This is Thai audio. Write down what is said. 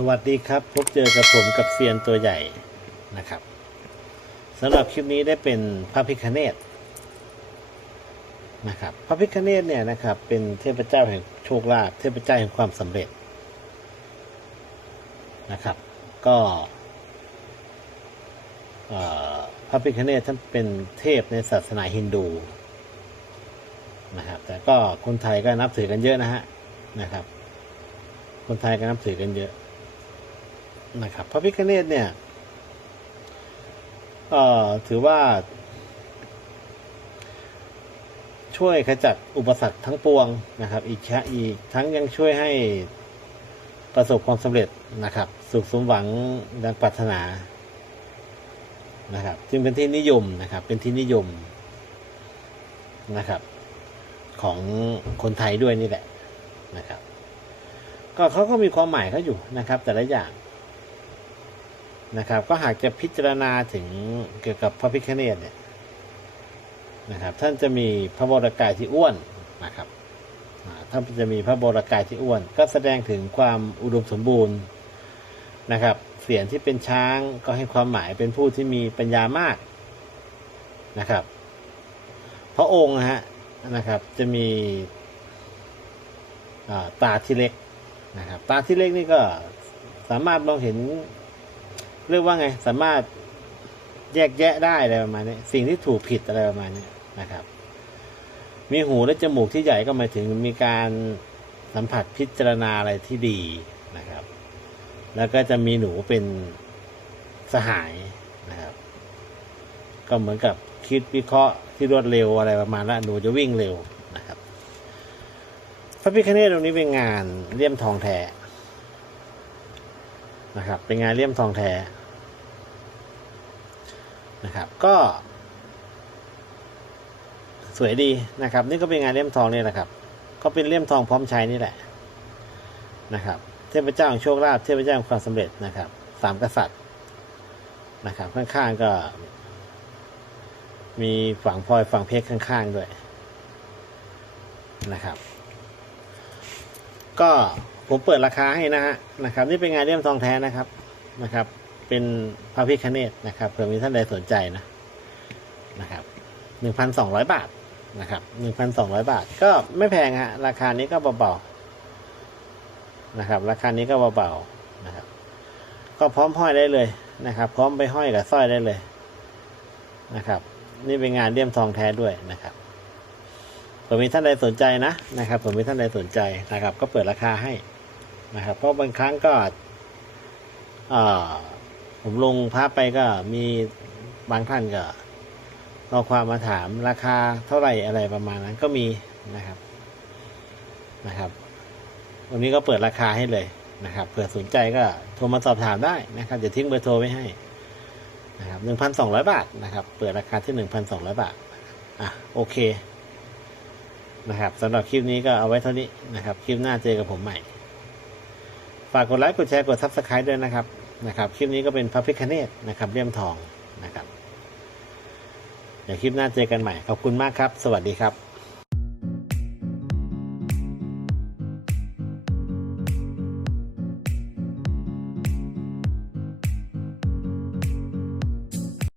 สวัสดีครับ พบเจอกับผมกับเซียนตัวใหญ่นะครับสำหรับคลิปนี้ได้เป็นพระพิคเนตนะครับพระพิคเนตเนี่ยนะครับ เป็นเทพเจ้าแห่งโชคลาภเทพเจ้าแห่งความสำเร็จนะครับ ก็พระพิคเนตท่านเป็นเทพในศาสนาฮินดูนะครับ แต่ก็คนไทยก็นับถือกันเยอะนะฮะนะครับ คนไทยก็นับถือกันเยอะ นะครับพระพิฆเนศเนี่ยเอ่อถือว่า ช่วยขจัดอุปสรรคทั้งปวงนะครับ อีกชะอีกทั้งยังช่วยให้ประสบความสำเร็จนะครับ สุขสมหวังดังปรารถนานะครับ จึงเป็นที่นิยมนะครับ เป็นที่นิยมนะครับ ของคนไทยด้วยนี่แหละนะครับ ก็เขาก็มีความหมายเขาอยู่นะครับ แต่ละอย่าง นะครับ ก็หากจะพิจารณาถึงเกี่ยวกับพระพิฆเนศเนี่ยนะครับ ท่านจะมีพระบรกายที่อ้วนนะครับท่านจะมีพระบรกายที่อ้วน ก็แสดงถึงความอุดมสมบูรณ์นะครับเสียงที่เป็นช้างก็ให้ความหมายเป็นผู้ที่มีปัญญามากนะครับ พระองค์นะฮะนะครับ จะมีตาที่เล็กนะครับ ตาที่เล็กนี่ก็สามารถมองเห็น เรียกว่าไงสามารถแยกแยะได้อะไรประมาณนี้สิ่งที่ถูกผิดอะไรประมาณนี้นะครับ มีหูและจมูกที่ใหญ่ก็หมายถึงมีการสัมผัสพิจารณาอะไรที่ดีนะครับ แล้วก็จะมีหนูเป็นสหายนะครับ ก็เหมือนกับคิดวิเคราะห์ที่รวดเร็วอะไรประมาณนั้นหนูจะวิ่งเร็วนะครับพระพิคเนตตรงนี้เป็นงานเลี่ยมทองแท้ นะครับ เป็นงานเลี่ยมทองแท้นะครับก็ สวยดีนะครับ นี่ก็เป็นงานเลี่ยมทองนี่แหละครับ ก็เป็นเลี่ยมทองพร้อมใช้นี่แหละนะครับ เทพเจ้าแห่งโชคลาภเทพเจ้าแห่งความสำเร็จนะครับสามกษัตริย์นะครับข้างๆก็ มีฝั่งพลอยฝั่งเพชรข้างๆด้วยนะครับ ก็ ผมเปิดราคาให้นะฮะนะครับ นี่เป็นงานเลี่ยมทองแท้นะครับนะครับ เป็นพระพิคเนตนะครับเผื่อมีท่านใดสนใจนะนะครับหนึ่งพันสองร้อยบาทนะครับหนึ่งพันสองร้อยบาท ก็ไม่แพงฮะราคานี้ก็เบาๆนะครับ ราคานี้ก็เบาๆนะครับ ก็พร้อมห้อยได้เลยนะครับ พร้อมไปห้อยกับสร้อยได้เลยนะครับ นี่เป็นงานเลี่ยมทองแท้ด้วยนะครับผมมีท่านใดสนใจนะนะครับผมมีท่านใดสนใจนะครับ ก็เปิดราคาให้ นะครับ เพราะบางครั้งก็ผมลงภาพไปก็มีบางท่านก็ข้อความมาถามราคาเท่าไหร่อะไรประมาณนั้นก็มีนะครับนะครับ วันนี้ก็เปิดราคาให้เลยนะครับเผื่อสนใจก็โทรมาสอบถามได้นะครับจะทิ้งเบอร์โทรไว้ให้นะครับหนึ่งพันสองร้อยบาทนะครับ เปิดราคาที่หนึ่งพันสองร้อยบาทอะโอเคนะครับสำหรับคลิปนี้ก็เอาไว้เท่านี้นะครับ คลิปหน้าเจอกับผมใหม่ากกดไลค์กดแชร์กดซับสไครต์ด้วยนะครับนะครับคลิปนี้ก็เป็นพระพิคเนตนะครับเลี่ยมทองนะครับเดี๋ยวคลิปหน้าเจอกันใหม่ขอบคุณมากครับ สวัสดีครับ